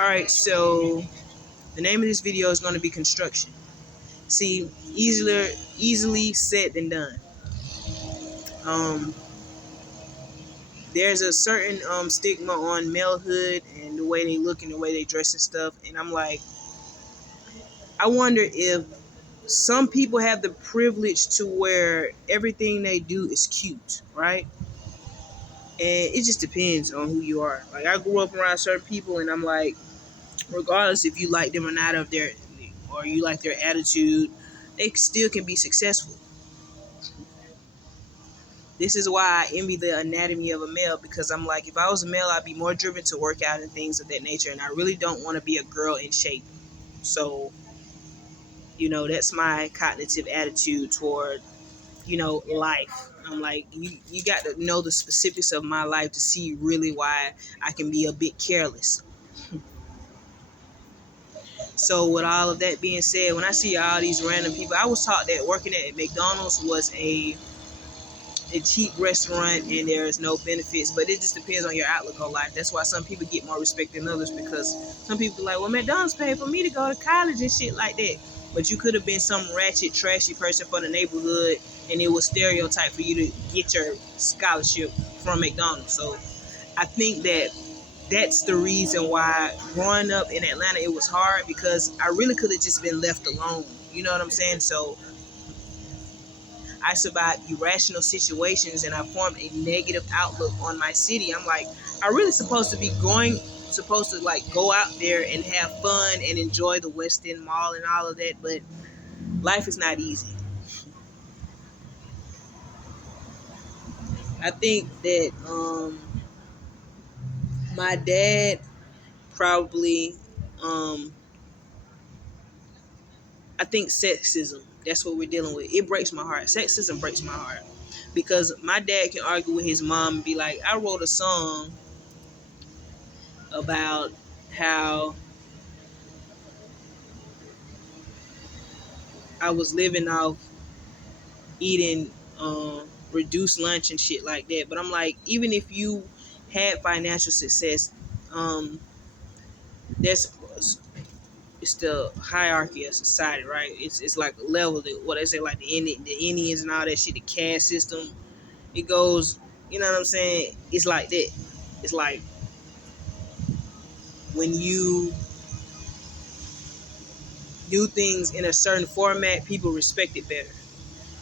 Alright, so the name of this video is going to be construction. See, easily said than done. Um, there's a certain stigma on malehood and the way they look and the way they dress and stuff. And I'm like, I wonder if some people have the privilege to where everything they do is cute, right? And it just depends on who you are. Like, I grew up around certain people, and I'm like, regardless if you like them or not, or you like their attitude, they still can be successful. This is why I envy the anatomy of a male, because I'm like, if I was a male, I'd be more driven to work out and things of that nature, and I really don't want to be a girl in shape. So, that's my cognitive attitude toward, life. I'm like, you got to know the specifics of my life to see really why I can be a bit careless. So with all of that being said, when I see all these random people, I was taught that working at McDonald's was a cheap restaurant and there's no benefits, but it just depends on your outlook on life. That's why some people get more respect than others, because some people are like, well, McDonald's paid for me to go to college and shit like that. But you could have been some ratchet, trashy person for the neighborhood, and it was stereotype for you to get your scholarship from McDonald's. So I think that's the reason why growing up in Atlanta, it was hard, because I really could have just been left alone. You know what I'm saying? So I survived irrational situations and I formed a negative outlook on my city. I'm like, I really supposed to like go out there and have fun and enjoy the West End Mall and all of that, but life is not easy. I think that my dad probably, I think sexism, that's what we're dealing with. It breaks my heart. Sexism breaks my heart. Because my dad can argue with his mom and be like, I wrote a song about how I was living off eating reduced lunch and shit like that. But I'm like, even if you had financial success, that's it's the hierarchy of society, right? It's like a level that what they say, like the Indians and all that shit, the caste system. It goes, you know what I'm saying? It's like that. It's like when you do things in a certain format, people respect it better.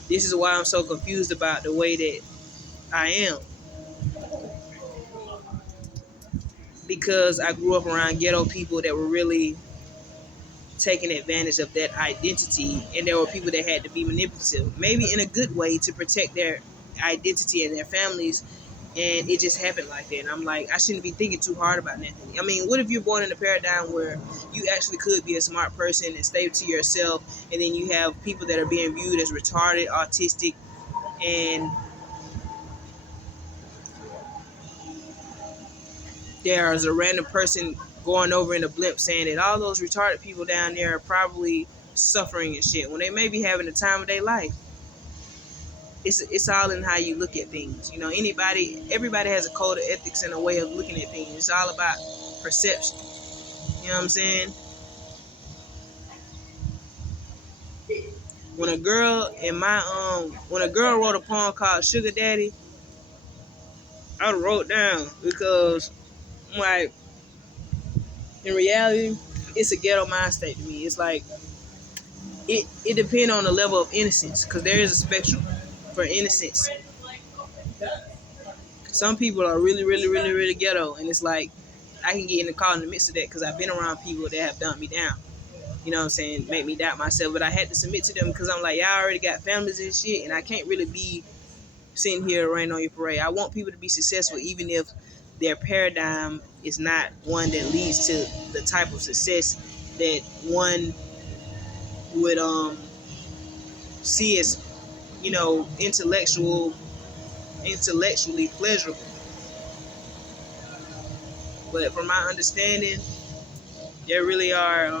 This is why I'm so confused about the way that I am, because I grew up around ghetto people that were really taking advantage of that identity, and there were people that had to be manipulative, maybe in a good way, to protect their identity and their families, and it just happened like that. And I'm like, I shouldn't be thinking too hard about nothing. I mean, what if you're born in a paradigm where you actually could be a smart person and stay to yourself, and then you have people that are being viewed as retarded, autistic, and there's a random person going over in a blimp saying that all those retarded people down there are probably suffering and shit when they may be having the time of their life. It's all in how you look at things. Everybody has a code of ethics and a way of looking at things. It's all about perception. You know what I'm saying? When a girl wrote a poem called Sugar Daddy, I wrote down, because I'm like, in reality, it's a ghetto mind state to me. It's like it depends on the level of innocence, because there is a spectrum for innocence. Some people are really, really, really, really ghetto, and it's like I can get in the car in the midst of that, because I've been around people that have dumped me down. You know what I'm saying? Make me doubt myself, but I had to submit to them, because I'm like, y'all already got families and shit, and I can't really be sitting here rain on your parade. I want people to be successful, even if their paradigm is not one that leads to the type of success that one would see as, intellectually pleasurable. But from my understanding, there really are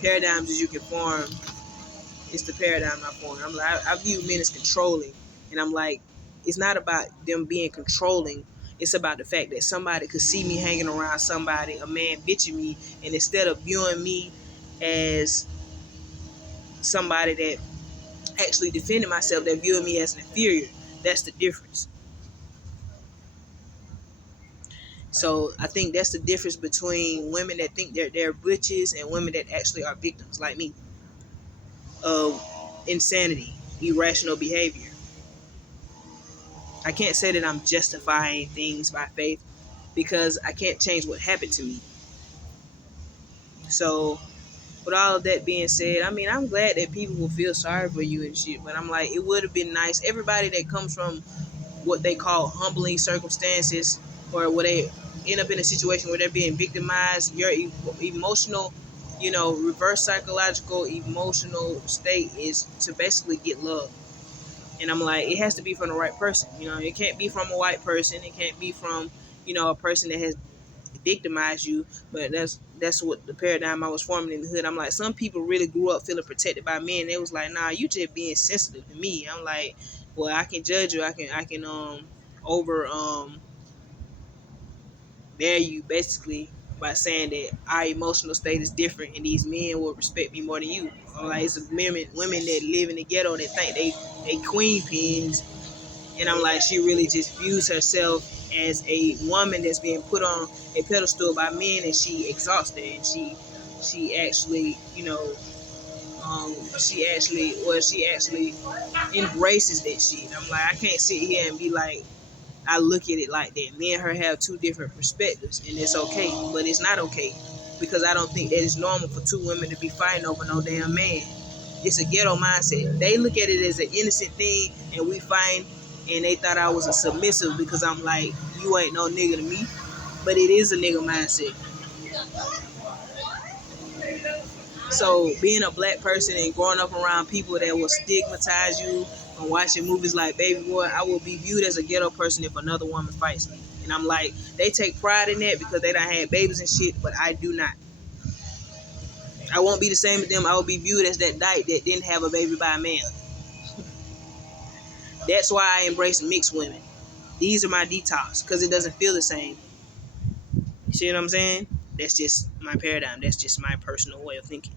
paradigms that you can form. It's the paradigm I form. I view men as controlling, and I'm like, it's not about them being controlling. It's about the fact that somebody could see me hanging around somebody, a man bitching me, and instead of viewing me as somebody that actually defended myself, that viewing me as an inferior. That's the difference. So I think that's the difference between women that think they're bitches and women that actually are victims, like me, of insanity, irrational behavior. I can't say that I'm justifying things by faith because I can't change what happened to me. So, with all of that being said, I mean, I'm glad that people will feel sorry for you and shit, but I'm like, it would have been nice. Everybody that comes from what they call humbling circumstances, or where they end up in a situation where they're being victimized, your emotional, reverse psychological emotional state is to basically get love. And I'm like, it has to be from the right person. It can't be from a white person. It can't be from, a person that has victimized you. But that's what the paradigm I was forming in the hood. I'm like, some people really grew up feeling protected by men. They was like, nah, you just being sensitive to me. I'm like, well, I can judge you. I can over value basically by saying that our emotional state is different and these men will respect me more than you. I'm like, it's women that live in the ghetto that think they queen pins, and I'm like, she really just views herself as a woman that's being put on a pedestal by men, and she exalts that, and she actually she actually embraces that shit. I'm like, I can't sit here and be like, I look at it like that. Me and her have two different perspectives, and it's okay, but it's not okay because I don't think that it's normal for two women to be fighting over no damn man. It's a ghetto mindset. They look at it as an innocent thing, and we fight, and they thought I was a submissive because I'm like, you ain't no nigga to me, but it is a nigga mindset. So being a black person and growing up around people that will stigmatize you from watching movies like Baby Boy, I will be viewed as a ghetto person if another woman fights me. And I'm like, they take pride in that because they done had babies and shit, but I do not. I won't be the same as them. I will be viewed as that dyke that didn't have a baby by a man. That's why I embrace mixed women. These are my detox because it doesn't feel the same. You see what I'm saying? That's just my paradigm. That's just my personal way of thinking.